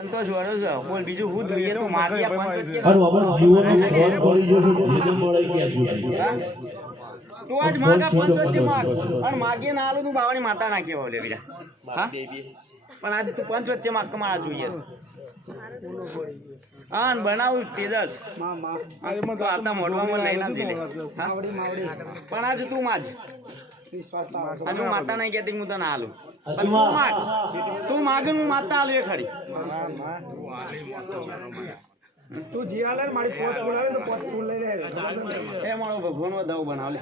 સંતોષ વરો છે બોલ બીજું હું જોઈએ તો માગી આ પંચ અને અમાર જીવોનો ફળ પડી જશે જે મળે ક્યાં જોઈએ તું આજ માગા પંચ વચ્ચે માગ અને માગીએ ના આલું તું બાવાની માતા ના કેવો લે બીરા હા પણ આજ તું પંચ વચ્ચે માગ કમા જોઈએ હા બનાવું તેજસ અરે મત આતા મોઢવામાં લઈને આપી લે પણ આજ તું માજ વિશ્વાસ આજ હું માતા નહીં કહેતી હું તને આલું તું માગે હું માતા આલું એ ખરી તું જીવાલે મારી પોત બોલાવે તો પોત ફૂલ લઈ લે એ મારો ભગવાનનો દવ બનાવ લે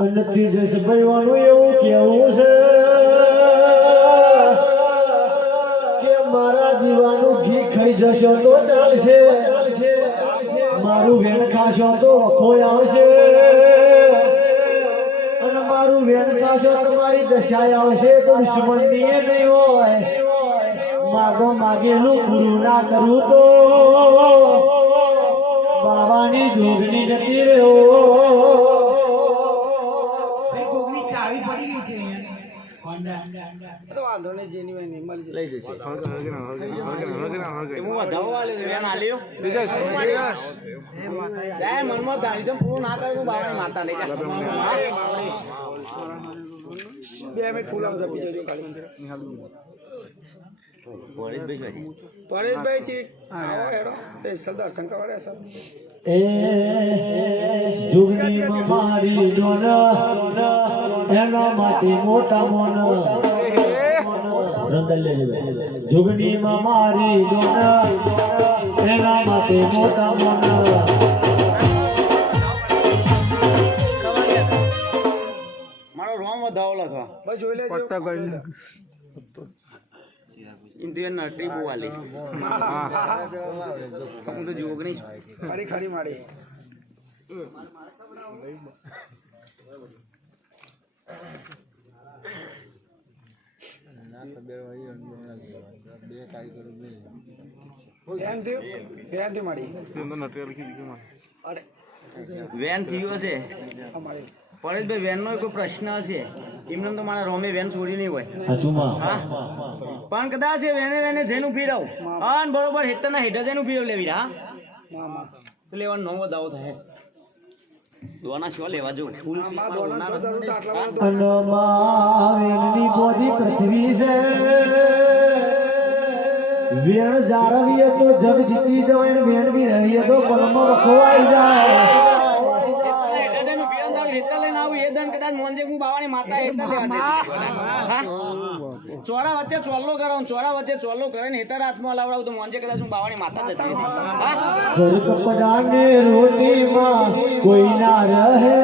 અનથી જશે ભઈવાનું એવું કેવું છે કે મારા દીવાનું ઘી ખાઈ જશો તો ચાલશે મારું વેણ ખાશો તો કોઈ આવશે અને મારું વેણ ખાશો તમારી દશાય આવશે તો દુશ્મનની એ નહીં હોય માગો માગેલું પૂરું ના કરું તો બાવાની જોગની નથી રહ્યો તો વાંધો નહીં જેની હોય નહીં મળી જશે લઈ જશે હું વધાવો વાલે વેણ આલ્યો જાય મનમાં ધારી છે પૂરું ના કરું તું બાવાની માતા નહીં જા 2 મિનિટ ફૂલ આવશે બીજો પરેશભાઈ જી આવો હેડો સ્પેશિયલ દર્શન કરવા સર એ જોગની મારી ડોના એના માટે મોટા મોન રંગલ લે જોગની મારી ડોના એના માટે મોટા મોન મારો રોમ વધાવો લખો ભાઈ જોઈ લેજો પત્તા કરી લે ઇન્ડિયન નટરી બોવાલી હું તો જોગણી ખરી ખરી માડી વેન થયો છે પરેશભાઈ વેન નો કોઈ પ્રશ્ન હશે એમને તો મારા રોમે વેન છોડી નહીં હોય પણ કદાચ એ વેને જેનું ફીરવ હા બરોબર હેતરના હેઠ જેનું ફીરવ લેવી હા લેવાનો નવો દાવો થાય દોના શું લેવા જો ફૂલ અનમાવેની બોધી પૃથ્વી છે વેણ જારવીએ તો જગ જીતી જવાય વેણ બી રહીએ તો પલમાં વખવાઈ જાય ચોરા વચ્ચે ચોલ્લો કરો ચોરા વચ્ચે ચોલ્લો કરે ને હેતર હાથમાં લાવડાવું તો મોંજે કદાચ હું બાવાની માતા જતી રોટી માં કોઈ ના રહે